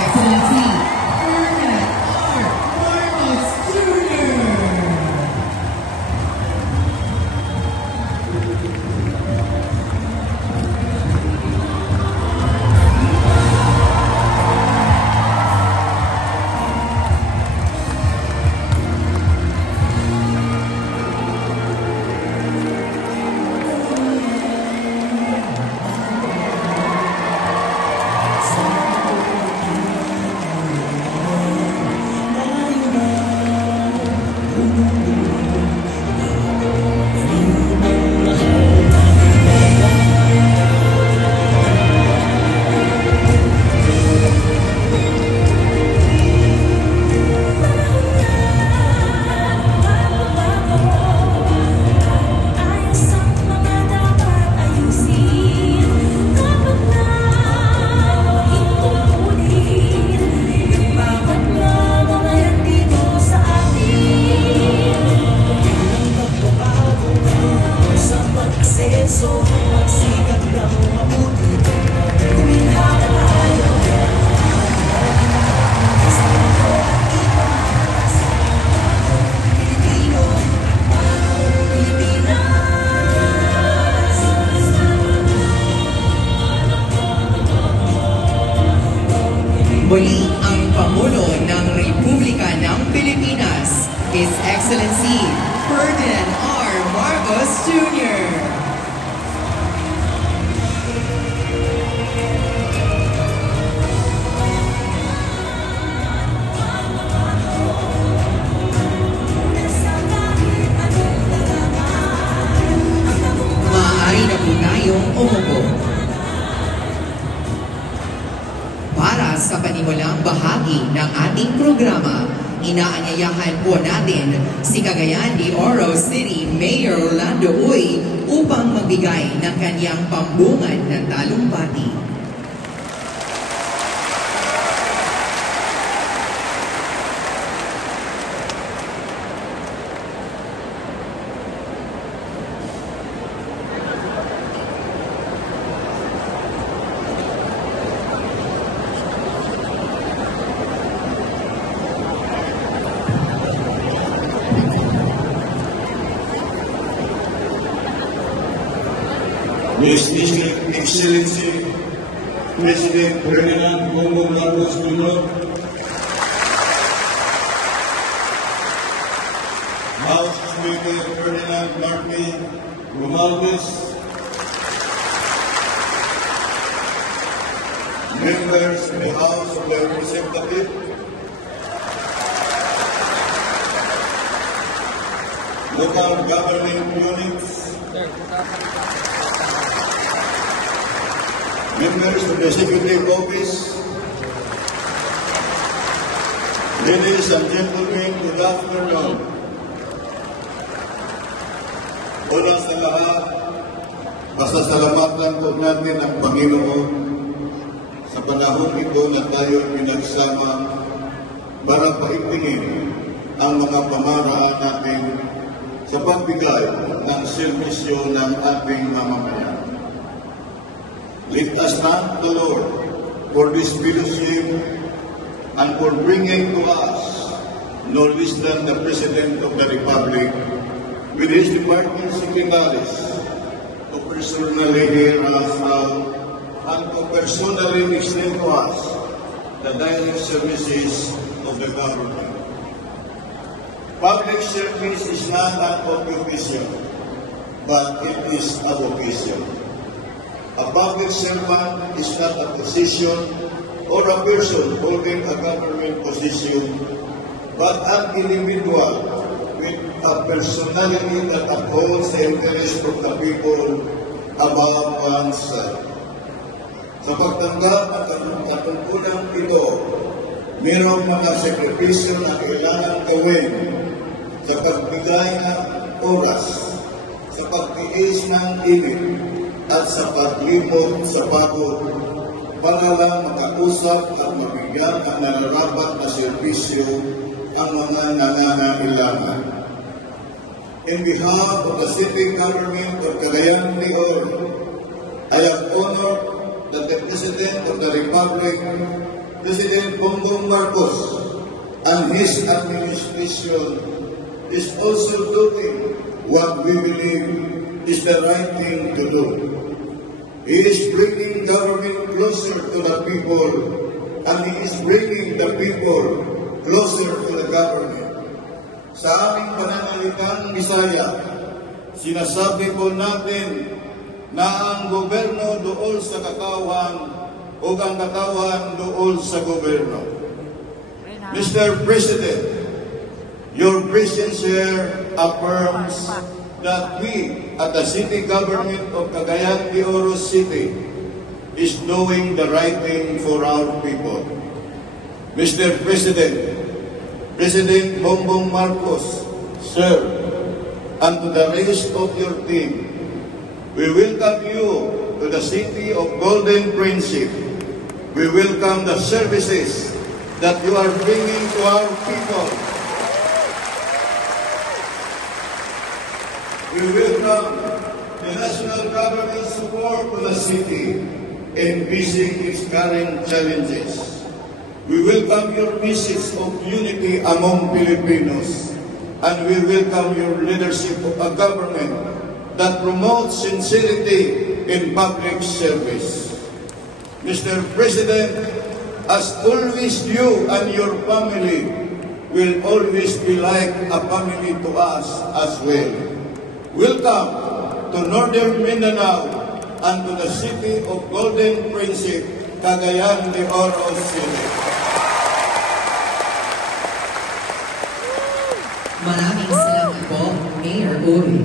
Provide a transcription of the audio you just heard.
Excellency Ferdinand R. Marcos Jr. Muli ang Pangulo ng Republika ng Pilipinas, His Excellency Ferdinand R. Marcos Jr. Maaari na po tayong umupo. Para sa panimulang bahagi ng ating programa, inaanyayahan po natin si Cagayan de Oro City Mayor Orlando Uy upang magbigay ng kanyang pambungad ng talumpati. His Excellency President Ferdinand Marcos Jr., House Speaker Ferdinand Martin Romualdez, members of the House of Representatives, local government units, members of the Executive Office, ladies and gentlemen, good afternoon. Una sa lahat, pasasalamatan po natin ang Panginoon sa panahon ito na tayo pinagsama para paigtingin ang mga pamaraan natin sa pagbigay ng serbisyo ng ating mamamayan. Let us thank the Lord for this fellowship and for bringing to us no less than the President of the Republic with his department secretaries to personally hear us out and to personally extend to us the direct services of the government. Public service is not an occupation, but it is a vocation. A public servant is not a position or a person holding a government position, but an individual with a personality that upholds the interest of the people above oneself. Sa pagtanggap ng katungkulang ito, mayroong mga sakripisyo na kailangan gawin sa pagbigay ng oras, sa pagtiis ng init, at sa paglimot sa pagod para lang makausap at mabigyan ang nararapat na serbisyo ang mga nangangailangan. In behalf of the city government of Cagayan de Oro, I am honored that the President of the Republic President Bongbong Marcos and his administration is also doing what we believe is the right thing to do. He is bringing government closer to the people, and he is bringing the people closer to the government. Sa aming pananalitang Bisaya, sinasabi po natin na ang gobyerno dool sa katawan o ang katawan dool sa gobyerno. Mr. President, your presence here affirms that we at the city government of Cagayan de Oro City is doing the right thing for our people. Mr. President, President Bongbong Marcos, sir, and to the rest of your team, we welcome you to the city of Golden Principe. We welcome the services that you are bringing to our people. We welcome the national government's support to the city in facing its current challenges. We welcome your message of unity among Filipinos, and we welcome your leadership of a government that promotes sincerity in public service. Mr. President, as always, you and your family will always be like a family to us as well. Welcome to Northern Mindanao and to the city of Golden Principe, Cagayan de Oro City. Maraming salamat po, Mayor Uy.